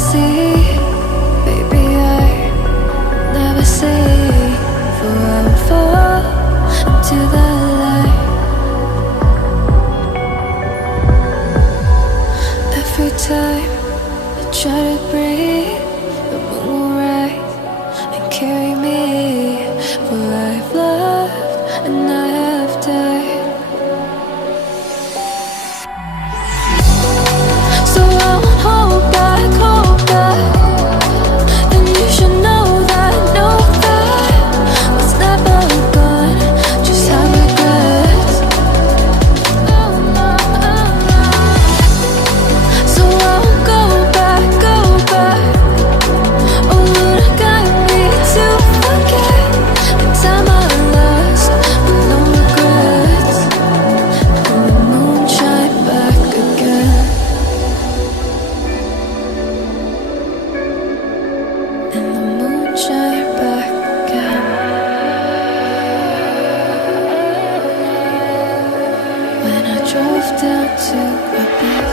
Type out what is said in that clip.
see, baby, I never say, for I will fall into the light. Every time I try to breathe, the moon will rise and carry me, for I've loved and I have died. So I won't hold back, and you should know that what's never gone just have regrets. So I won't go back. Oh, would I got me to forget the time I lost with no regrets, and the moon shine back again. And the moon shine back again. When I drove down to Ibiza.